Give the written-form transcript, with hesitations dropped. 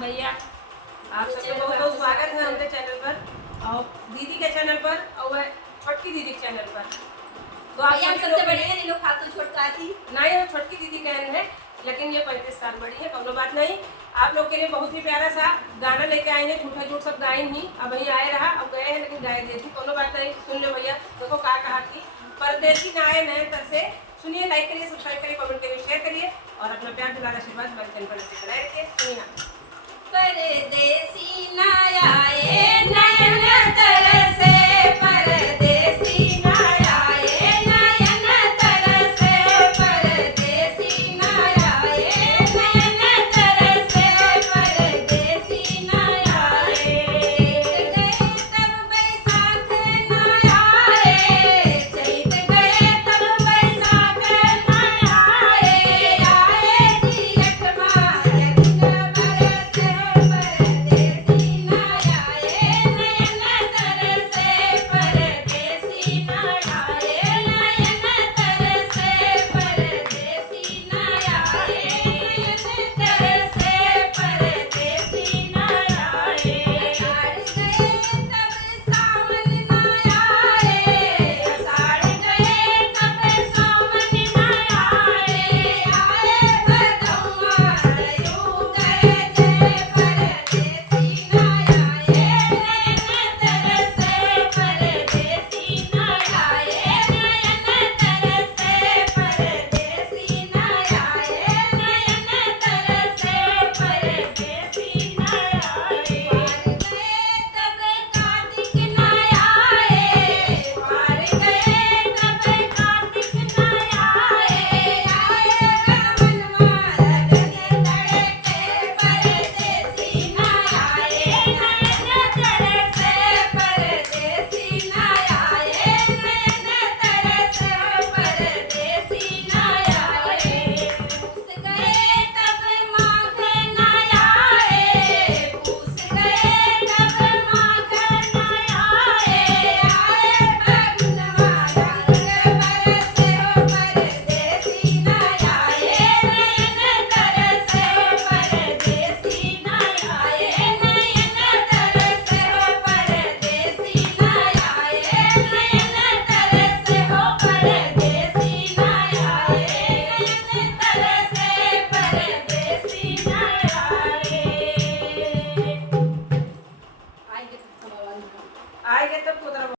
भैया आप सबका बहुत बहुत स्वागत है उनके चैनल पर और दीदी के चैनल पर और वह छोटकी दीदी के चैनल पर। तो आप सबसे बड़ी है, लोग खातू छोटका थी नहीं, वो छोटकी दीदी का है, लेकिन ये 35 साल बड़ी है, कोनो बात नहीं। आप लोग के लिए बहुत ही प्यारा सा गाना लेके आए हैं, झूठा झूठ सब गाई ही, अब वही आए रहा, अब गए हैं लेकिन गाय दे दी, कोनो बात नहीं। सुन लो भैया, देखो क्या कहा थी। परदेसी ना आए नए तर से सुनिए, लाइक करिए, सब्सक्राइब करिए, कमेंट करिए, शेयर करिए और अपना प्यार दुलार आशीर्वाद मेरे चैनल पर बनाए रखिए। सुनिए परदेसी ना